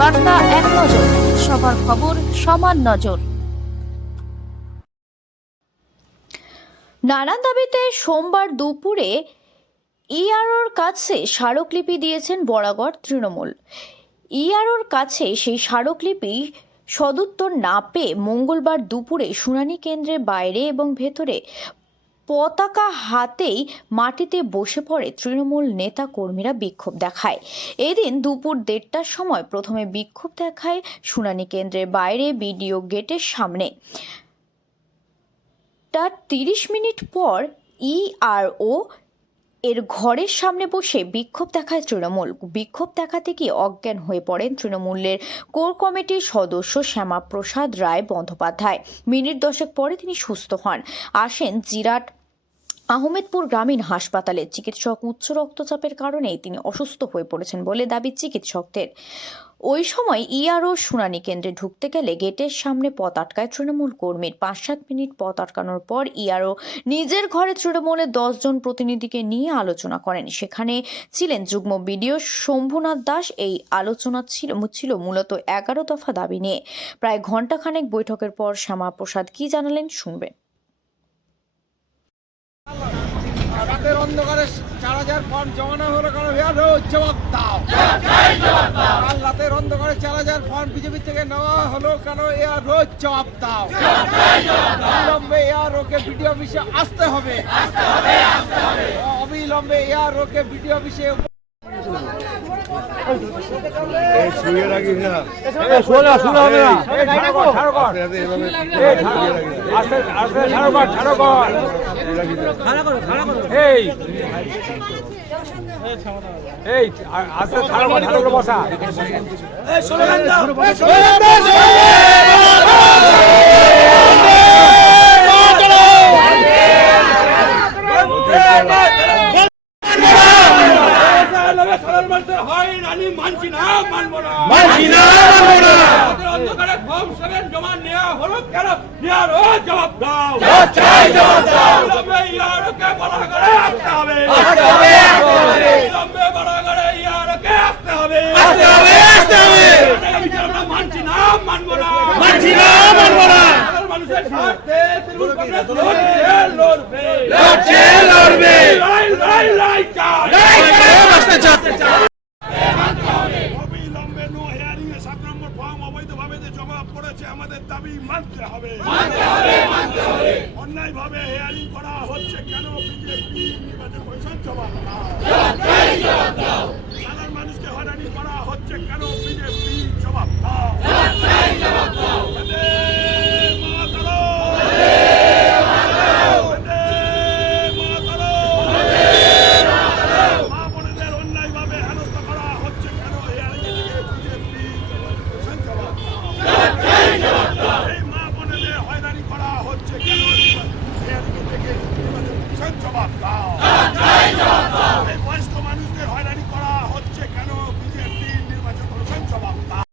বার্তা এক নজর, সবার খবর সমান নজর। নানান দাবিতে সোমবার দুপুরে ইআরওর কাছে স্মারকলিপি দিয়েছেন বরাগড় তৃণমূল। ইআরওর কাছে সেই স্মারকলিপি সদুত্তর না পেয়ে মঙ্গলবার দুপুরে শুনানি কেন্দ্রের বাইরে এবং ভেতরে পতাকা হাতেই মাটিতে বসে পড়ে তৃণমূল নেতা কর্মীরা বিক্ষোভ দেখায়। এদিন দুপুর 1:30টার সময় প্রথমে বিক্ষোভ দেখায় শুনানি কেন্দ্রের বাইরে বিডিও গেটের সামনে। তার 30 মিনিট পর ইআরও এর ঘরের সামনে বসে বিক্ষোভ দেখায় তৃণমূল। বিক্ষোভ দেখাতে গিয়ে অজ্ঞান হয়ে পড়েন তৃণমূলের কোর কমিটির সদস্য শ্যামাপ্রসাদ রায় বন্দ্যোপাধ্যায়। মিনিট 10 পরে তিনি সুস্থ হন। আসেন জিরাট আহমেদপুর গ্রামীণ হাসপাতালে। চিকিৎসক উচ্চ রক্তচাপের কারণে তিনি অসুস্থ হয়ে পড়েছেন বলে দাবি চিকিৎসকদের। ওই সময় ইআরও শুনানি কেন্দ্রে ঢুকতে গেলে গেটের সামনে পথ আটকায় তৃণমূল কর্মীর। 5-7 মিনিট পথ আটকানোর পর ইআরও নিজের ঘরে তৃণমূলের 10 জন প্রতিনিধিকে নিয়ে আলোচনা করেন। সেখানে ছিলেন যুগ্ম বিডিও শম্ভুনাথ দাস। এই আলোচনা ছিল মূলত 11 দফা দাবি নিয়ে। প্রায় ঘণ্টাখানেক বৈঠকের পর শ্যামাপ্রসাদ কি জানালেন শুনবেন। রাতের অন্ধকারে 4000 ফর্ম জমানো হলো কেন? জবাব দাও। কাল রাতের অন্ধকারে 4000 ফর্ম বিজেপি থেকে নেওয়া হলো কেন? এর রোজ জবাব দাও। অবিলম্বে এআরওকে বিডিও অফিসে আসতে হবে। অবিলম্বে এআরওকে বিডিও অফিসে বসা জবাব দাও। মানছি না, মানবো না, মানছি না, মানবো না। মানুষের স্বার্থে লড়বে, লড়বে, লড়াই চাই। অবিলম্বে নো হিয়ারিং এ 7 নম্বর ফর্ম অবৈধভাবে যে জমা পড়েছে আমাদের দাবি মানতে হবে। অন্যায়ভাবে হিয়ারিং করা হচ্ছে কেন? বিজেপি নির্বাচন কমিশন জবাব দাও। সাধারণ মানুষকে হয়রানি করা হচ্ছে কেন?